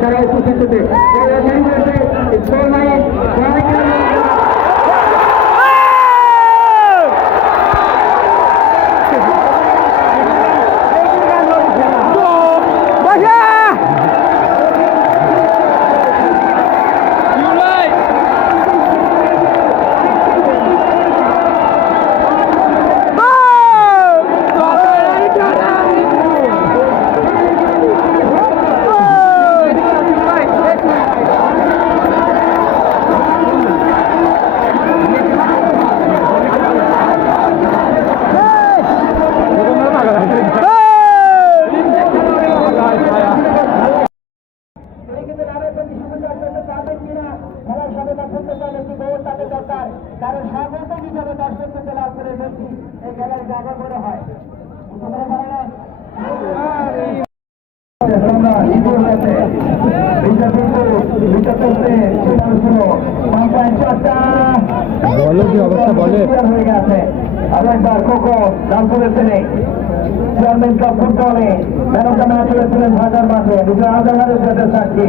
তারা উপস্থিত কারণ স্বাগত হিসাবে দর্শককে লাভ করে দেখছি এই খেলার জায়গা করে হয় অবস্থা বলে হয়ে গেছে আরেকবার কোকো রামপুরের ছেলে চেয়ারম্যান কাপ ফুটবলে ম্যান অফ দ্য ম্যাচ হয়েছিলেন ঢাকার মাঠে দুটো আজাহারের সাক্ষী